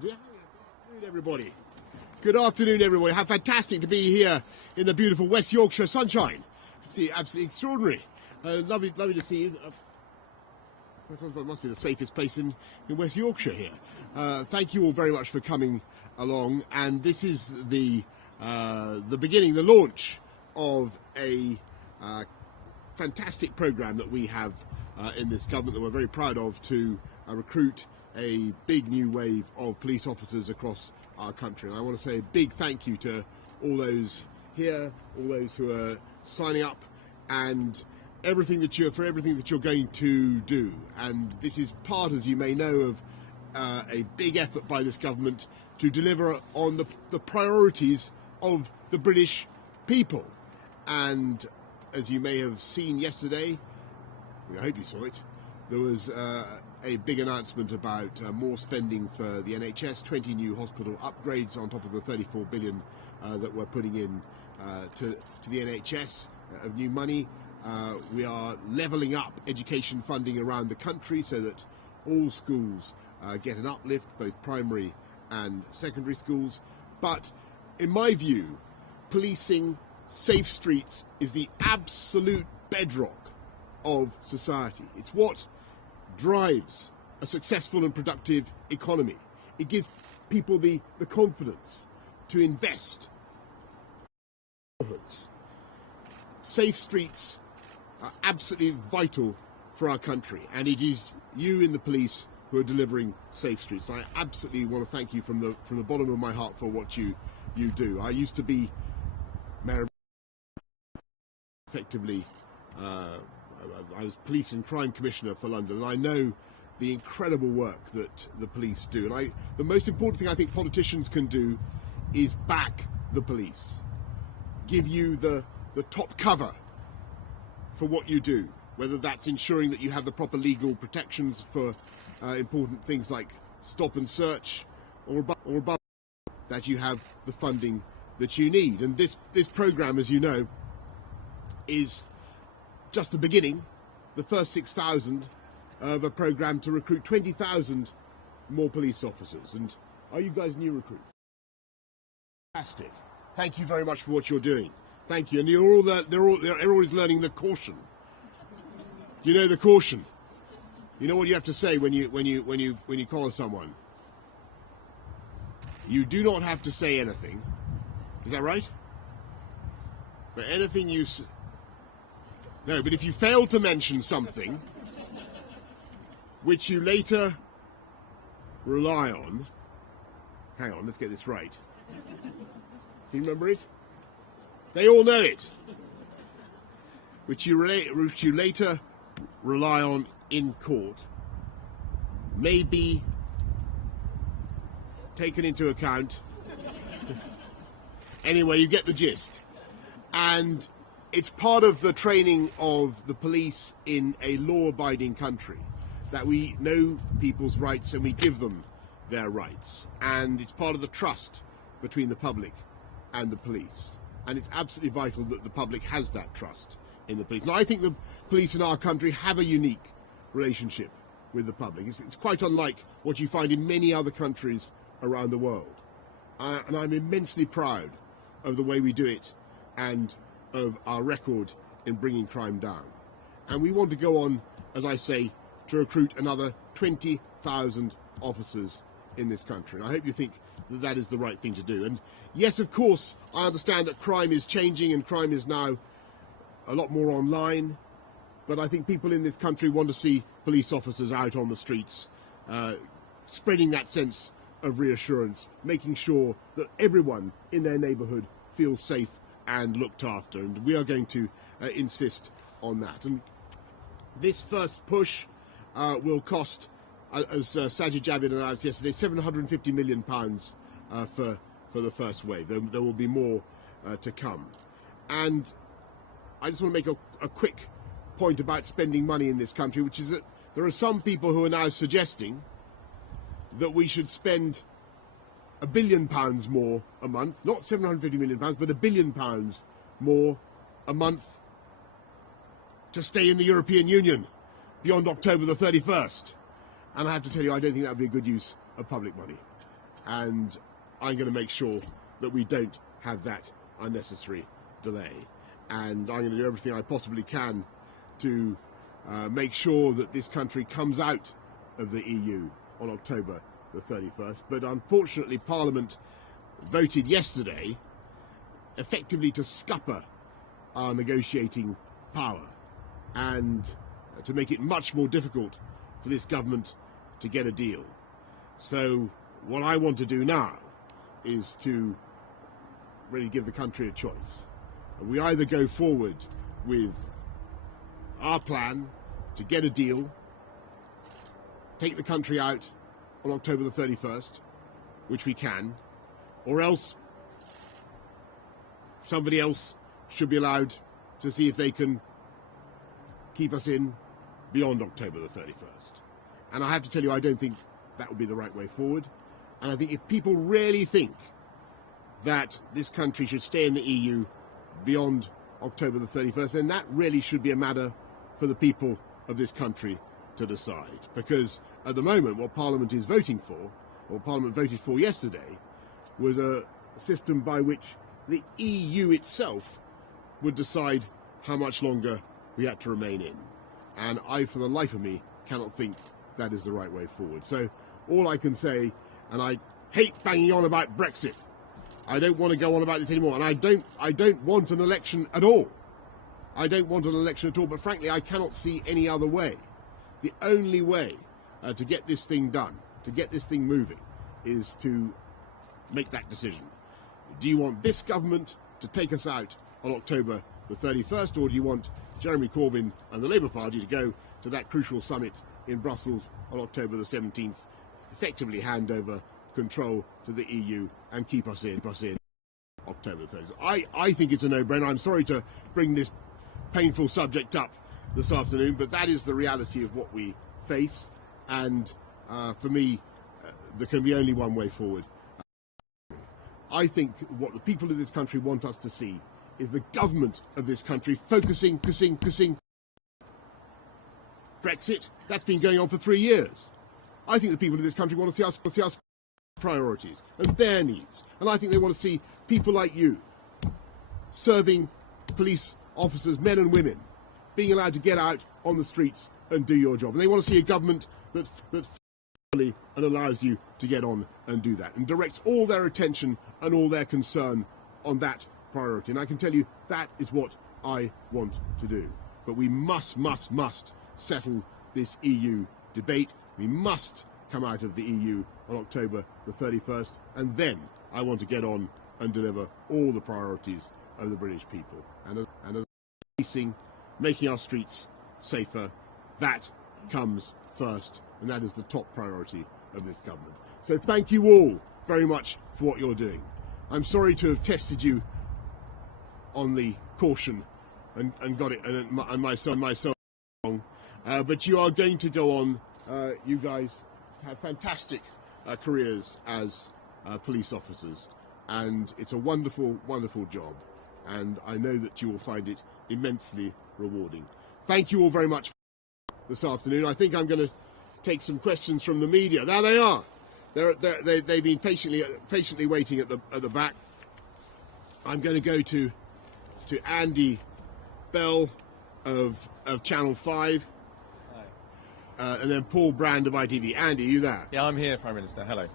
Good afternoon, everybody. Good afternoon, everybody. How fantastic to be here in the beautiful West Yorkshire sunshine. See, absolutely extraordinary. Lovely to see you. It must be the safest place in West Yorkshire here. Thank you all very much for coming along. And this is the beginning, the launch of a fantastic programme that we have in this government that we're very proud of to recruit a big new wave of police officers across our country. And I want to say a big thank you to all those here, all those who are signing up, and everything that you're going to do. And this is part, as you may know, of a big effort by this government to deliver on the priorities of the British people. And as you may have seen yesterday, I hope you saw it, there was a big announcement about more spending for the NHS, 20 new hospital upgrades on top of the 34 billion that we're putting in to the NHS of new money. We are levelling up education funding around the country so that all schools get an uplift, both primary and secondary schools. But in my view, policing safe streets is the absolute bedrock of society. It's what drives a successful and productive economy. It gives people the confidence to invest. Safe streets are absolutely vital for our country, and it is you in the police who are delivering safe streets. And I absolutely want to thank you from the bottom of my heart for what you do. I used to be mayor, effectively I was police and crime commissioner for London, and I know the incredible work that the police do. And the most important thing I think politicians can do is back the police, give you the top cover for what you do, whether that's ensuring that you have the proper legal protections for important things like stop and search, or above that you have the funding that you need. And this programme, as you know, is just the beginning, the first 6,000 of a programme to recruit 20,000 more police officers. And are you guys new recruits? Fantastic. Thank you very much for what you're doing. Thank you. And everybody's learning the caution. You know the caution. You know what you have to say when you call someone. You do not have to say anything. Is that right? But anything you say. No, but if you fail to mention something which you later rely on, hang on, let's get this right. Do you remember it? They all know it. Which you later rely on in court, may be taken into account. Anyway, you get the gist. And it's part of the training of the police in a law-abiding country that we know people's rights and we give them their rights. And it's part of the trust between the public and the police. And it's absolutely vital that the public has that trust in the police. And I think the police in our country have a unique relationship with the public. It's quite unlike what you find in many other countries around the world. And I'm immensely proud of the way we do it and of our record in bringing crime down. And we want to go on, as I say, to recruit another 20,000 officers in this country. And I hope you think that that is the right thing to do. And yes, of course, I understand that crime is changing and crime is now a lot more online. But I think people in this country want to see police officers out on the streets, spreading that sense of reassurance, making sure that everyone in their neighbourhood feels safe and looked after, and we are going to insist on that. And this first push will cost, as Sajid Javid announced yesterday, £750 million for the first wave. There will be more to come. And I just want to make a quick point about spending money in this country, which is that there are some people who are now suggesting that we should spend £1 billion more a month, not £750 million, but £1 billion more a month to stay in the European Union beyond October the 31st. And I have to tell you, I don't think that would be a good use of public money. and I'm going to make sure that we don't have that unnecessary delay. And I'm going to do everything I possibly can to make sure that this country comes out of the EU on October the 31st. But unfortunately, Parliament voted yesterday effectively to scupper our negotiating power and to make it much more difficult for this government to get a deal. So what I want to do now is to really give the country a choice. We either go forward with our plan to get a deal, take the country out on October the 31st, which we can, or else somebody else should be allowed to see if they can keep us in beyond October the 31st. And I have to tell you, I don't think that would be the right way forward. And I think if people really think that this country should stay in the EU beyond October the 31st, then that really should be a matter for the people of this country to decide. Because at the moment, what Parliament is voting for, or Parliament voted for yesterday, was a system by which the EU itself would decide how much longer we had to remain in. And I, for the life of me, cannot think that is the right way forward. So all I can say, and I hate banging on about Brexit, I don't want to go on about this anymore, and I don't want an election at all. I don't want an election at all, but frankly, I cannot see any other way. The only way to get this thing done, to get this thing moving, is to make that decision. Do you want this government to take us out on October the 31st, or do you want Jeremy Corbyn and the Labour Party to go to that crucial summit in Brussels on October the 17th, effectively hand over control to the EU and keep us in October the 30th. I think it's a no-brainer. I'm sorry to bring this painful subject up this afternoon, but that is the reality of what we face, and for me, there can be only one way forward. I think what the people of this country want us to see is the government of this country focusing. Brexit, that's been going on for 3 years. I think the people of this country want to see us priorities and their needs. And I think they want to see people like you serving police officers, men and women, being allowed to get out on the streets and do your job. And they want to see a government that fully and allows you to get on and do that and directs all their attention and all their concern on that priority. And I can tell you that is what I want to do. But we must settle this EU debate. We must come out of the EU on October the 31st, and then I want to get on and deliver all the priorities of the British people. And as making our streets safer, that comes first, and that is the top priority of this government. So thank you all very much for what you're doing. I'm sorry to have tested you on the caution and got it and myself wrong, but you are going to go on. You guys have fantastic careers as police officers, and it's a wonderful job, and I know that you will find it immensely rewarding. Thank you all very much this afternoon. I think I'm going to take some questions from the media. There they are. They've been patiently waiting at the back. I'm going to go to Andy Bell of Channel 5. And then Paul Brand of ITV. Andy, are you there? Yeah, I'm here, Prime Minister. Hello.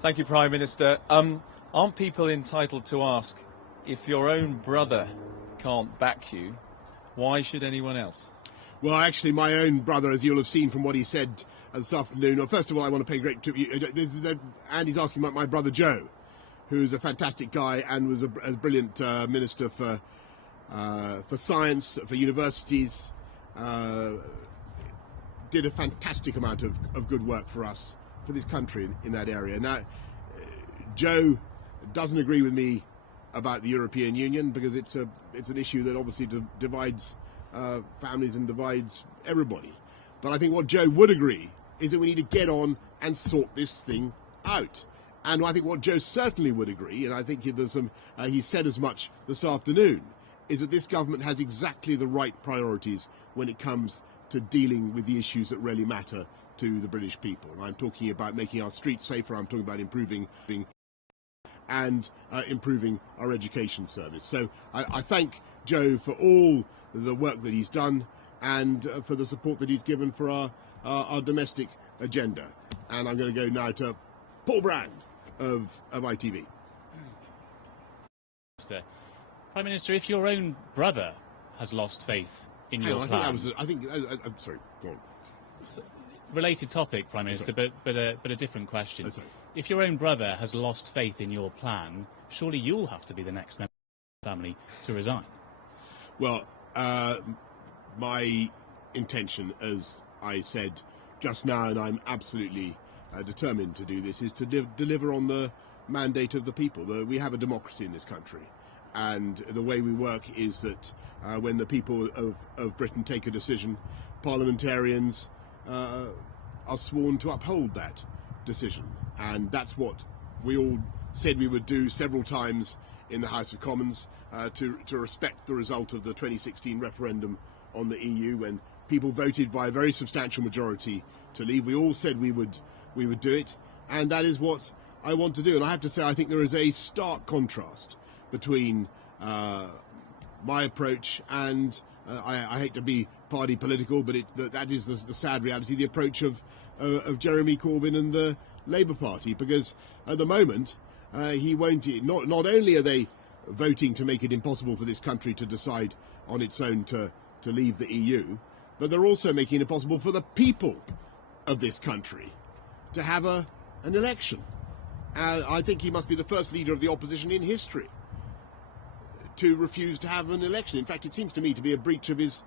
Thank you, Prime Minister. Aren't people entitled to ask, if your own brother can't back you, why should anyone else? Well, actually, my own brother, as you'll have seen from what he said this afternoon, well, first of all, I want to pay great tribute. Andy's asking about my brother Joe, who's a fantastic guy and was a brilliant minister for science, for universities, did a fantastic amount of good work for us, for this country in that area. Now, Joe doesn't agree with me about the European Union because it's an issue that obviously divides families and divides everybody. But I think what Joe would agree is that we need to get on and sort this thing out. And I think what Joe certainly would agree, and I think he said as much this afternoon, is that this government has exactly the right priorities when it comes to dealing with the issues that really matter to the British people. I'm talking about making our streets safer. I'm talking about improving our education service. So I thank Joe for all the work that he's done and for the support that he's given for our domestic agenda. And I'm going to go now to Paul Brand of ITV. Prime Minister, if your own brother has lost faith in your plan... I'm sorry, go on. Related topic, Prime Minister, but a different question. If your own brother has lost faith in your plan, surely you'll have to be the next member of the family to resign. Well, my intention, as I said just now, and I'm absolutely determined to do this, is to deliver on the mandate of the people. We have a democracy in this country, and the way we work is that when the people of Britain take a decision, parliamentarians are sworn to uphold that decision. And that's what we all said we would do several times in the House of Commons, to respect the result of the 2016 referendum on the EU, when people voted by a very substantial majority to leave. We all said we would do it, and that is what I want to do. And I have to say, I think there is a stark contrast between my approach and I hate to be party political, but that is the sad reality, the approach of Jeremy Corbyn and the Labour Party, because at the moment he won't. Not only are they voting to make it impossible for this country to decide on its own to leave the EU, but they're also making it possible for the people of this country to have an election. I think he must be the first leader of the opposition in history to refuse to have an election. In fact, it seems to me to be a breach of his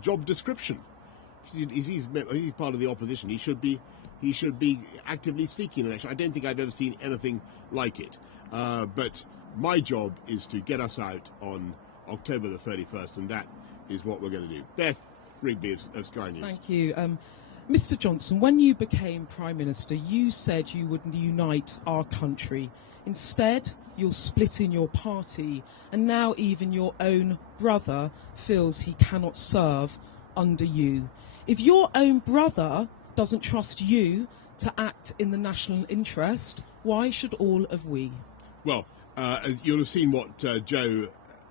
job description. He's part of the opposition. He should be actively seeking an election. I don't think I've ever seen anything like it. But my job is to get us out on October the 31st, and that is what we're going to do. Beth Rigby of Sky News. Thank you. Mr. Johnson, when you became Prime Minister, you said you would unite our country. Instead, you're splitting your party, and now even your own brother feels he cannot serve under you. If your own brother doesn't trust you to act in the national interest, why should all of we? Well, as you'll have seen what Joe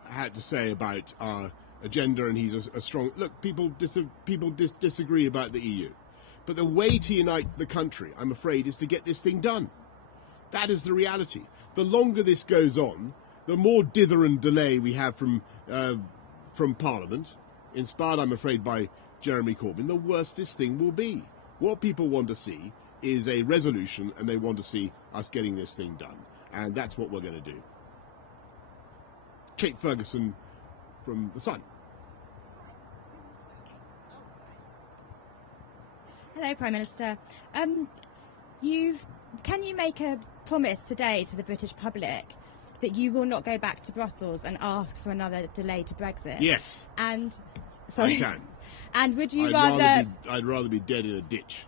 had to say about our agenda, and he's a strong... Look, people disagree about the EU. But the way to unite the country, I'm afraid, is to get this thing done. That is the reality. The longer this goes on, the more dither and delay we have from Parliament, inspired, I'm afraid, by Jeremy Corbyn, the worse this thing will be. What people want to see is a resolution, and they want to see us getting this thing done. And that's what we're going to do. Kate Ferguson from The Sun. Hello, Prime Minister. Can you make a promise today to the British public that you will not go back to Brussels and ask for another delay to Brexit? Yes. And sorry. I can. And would you I'd rather be dead in a ditch.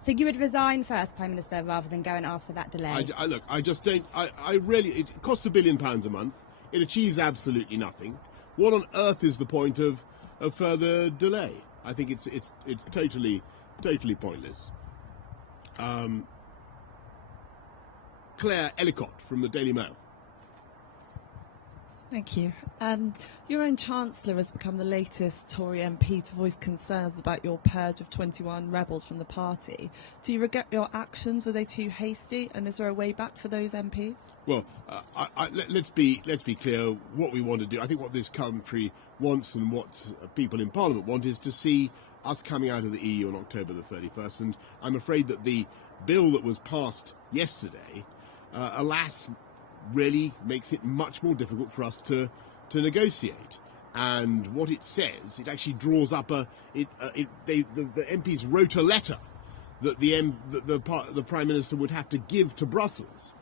So you would resign first, Prime Minister, rather than go and ask for that delay? Look, I just don't. It costs £1 billion a month. It achieves absolutely nothing. What on earth is the point of further delay? I think it's totally pointless. Claire Ellicott from the Daily Mail. Thank you. Your own Chancellor has become the latest Tory MP to voice concerns about your purge of 21 rebels from the party. Do you regret your actions? Were they too hasty? And is there a way back for those MPs? Well, let's be clear what we want to do. I think what this country wants and what people in Parliament want is to see us coming out of the EU on October the 31st. And I'm afraid that the bill that was passed yesterday, alas, really makes it much more difficult for us to negotiate. And what it says, it actually draws up the MPs wrote a letter that the Prime Minister would have to give to Brussels,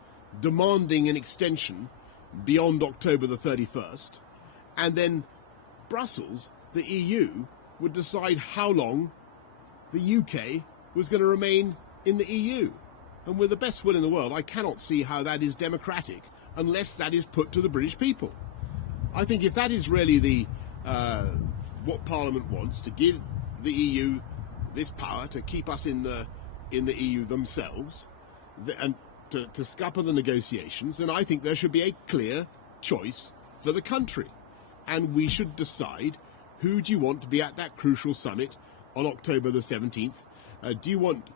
demanding an extension beyond October the 31st, and then Brussels, the EU, would decide how long the UK was going to remain in the EU. And with the best will in the world, I cannot see how that is democratic unless that is put to the British people. I think if that is really what Parliament wants, to give the EU this power to keep us in the EU themselves, and to scupper the negotiations, then I think there should be a clear choice for the country, and we should decide who do you want to be at that crucial summit on October the 17th. Do you want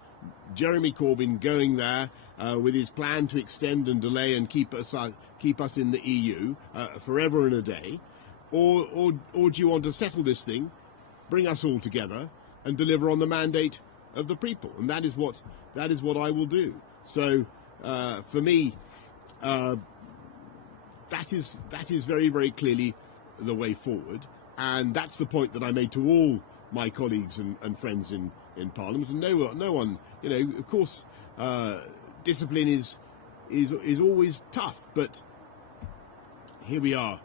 Jeremy Corbyn going there with his plan to extend and delay and keep us in the EU forever and a day, or do you want to settle this thing, bring us all together, and deliver on the mandate of the people? And that is what I will do. So for me, that is very, very clearly the way forward, and that's the point that I made to all my colleagues and friends in Parliament. And no one, of course, discipline is always tough, but here we are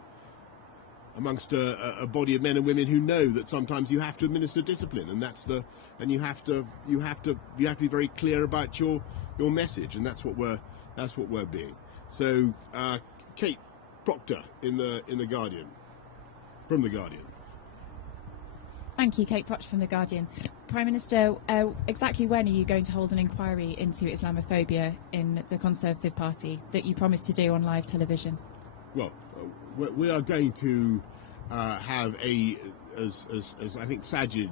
amongst a body of men and women who know that sometimes you have to administer discipline, and you have to be very clear about your message, and that's what we're being. So Kate Proctor in the Guardian, from the Guardian. Thank you, Kate Proctor from The Guardian. Prime Minister, exactly when are you going to hold an inquiry into Islamophobia in the Conservative Party that you promised to do on live television? Well, we are going to have as I think Sajid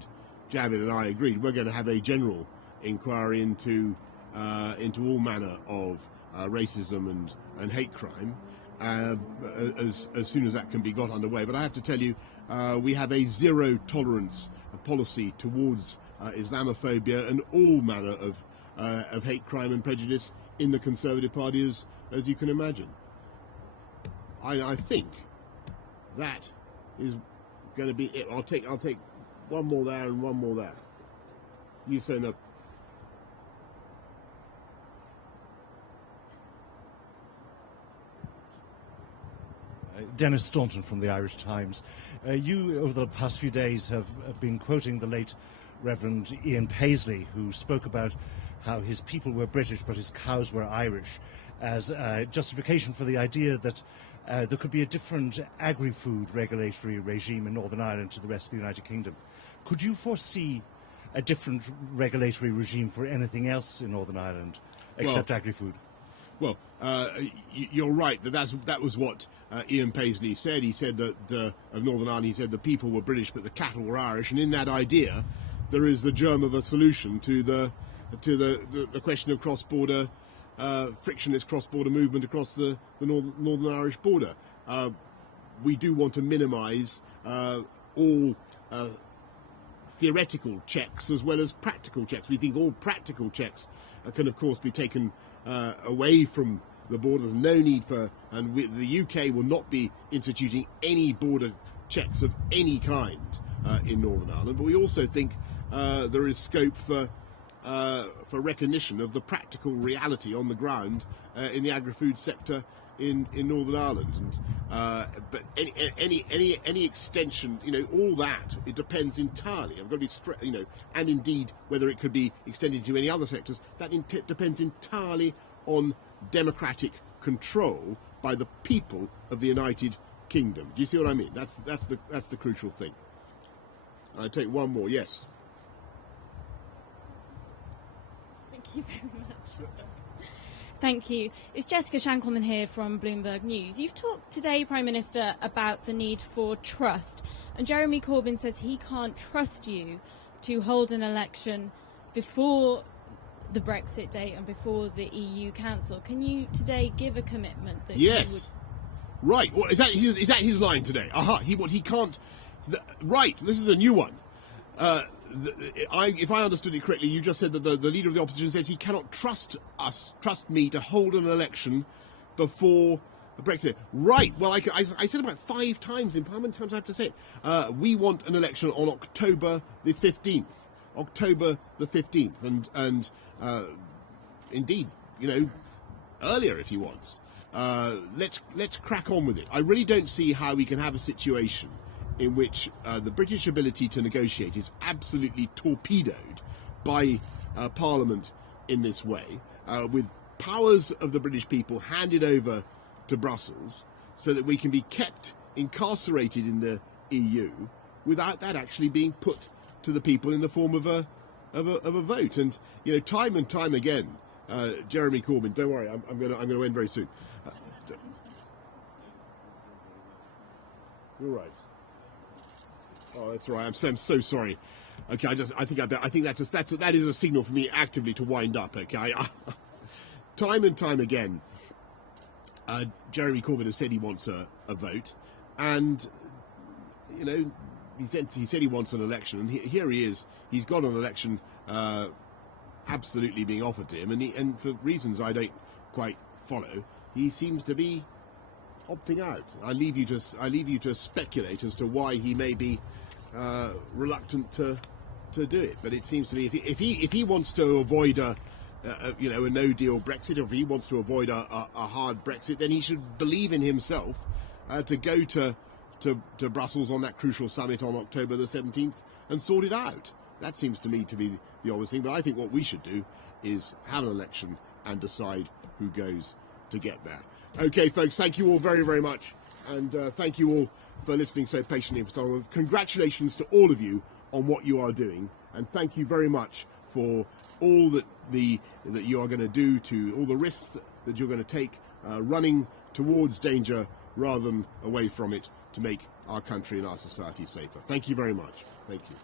Javid and I agreed, we're going to have a general inquiry into all manner of racism and hate crime as soon as that can be got underway. But I have to tell you, we have a zero tolerance policy towards Islamophobia and all manner of hate crime and prejudice in the Conservative Party, as you can imagine. I think that is going to be it. I'll take one more there and one more there. You say no. Dennis Staunton from the Irish Times. You, over the past few days, have been quoting the late Reverend Ian Paisley, who spoke about how his people were British but his cows were Irish, as justification for the idea that there could be a different agri-food regulatory regime in Northern Ireland to the rest of the United Kingdom. Could you foresee a different regulatory regime for anything else in Northern Ireland except agri-food? Well, you're right. That was what Ian Paisley said. He said that of Northern Ireland, he said the people were British, but the cattle were Irish. And in that idea, there is the germ of a solution to the question of cross-border frictionless cross-border movement across the Northern Irish border. We do want to minimise all theoretical checks as well as practical checks. We think all practical checks can, of course, be taken away from the border. There's no need for, and the UK will not be instituting any border checks of any kind in Northern Ireland. But we also think there is scope for recognition of the practical reality on the ground in the agri-food sector in Northern Ireland. And but any extension, all that, it depends entirely. I've got to be and indeed whether it could be extended to any other sectors, that depends entirely on democratic control by the people of the United Kingdom. Do you see what I mean? That's the crucial thing. I take one more. Yes. Thank you very much. Thank you. It's Jessica Shankelman here from Bloomberg News. You've talked today, Prime Minister, about the need for trust. And Jeremy Corbyn says he can't trust you to hold an election before the Brexit date and before the EU Council. Can you today give a commitment that yes. you would... Right. Well, is that his line today? Aha. He can't... right. This is a new one. If I understood it correctly, you just said that the leader of the opposition says he cannot trust me to hold an election before Brexit. Right. Well, I said about 5 times in Parliament. How many times I have to say it? We want an election on October the 15th. October the 15th, and indeed, earlier if he wants. Let's crack on with it. I really don't see how we can have a situation in which the British ability to negotiate is absolutely torpedoed by Parliament in this way, with powers of the British people handed over to Brussels so that we can be kept incarcerated in the EU without that actually being put to the people in the form of of a vote. And time and time again, Jeremy Corbyn. Don't worry, I'm going to end very soon. You're right. Oh, that's right. I'm so sorry. Okay, I think that is a signal for me actively to wind up. Okay, time and time again, Jeremy Corbyn has said he wants a vote, and he said he wants an election, and here he is. He's got an election absolutely being offered to him, and for reasons I don't quite follow, he seems to be opting out. I leave you to speculate as to why he may be reluctant to do it. But it seems to me if he wants to avoid a no-deal Brexit, or if he wants to avoid a hard Brexit, then he should believe in himself to go to Brussels on that crucial summit on October the 17th and sort it out. That seems to me to be the obvious thing. But I think what we should do is have an election and decide who goes to get there. Okay, folks, thank you all very, very much. And thank you all for listening so patiently for so long. Congratulations to all of you on what you are doing. And thank you very much for all that you are going to do, to all the risks that you're going to take, running towards danger rather than away from it, to make our country and our society safer. Thank you very much. Thank you.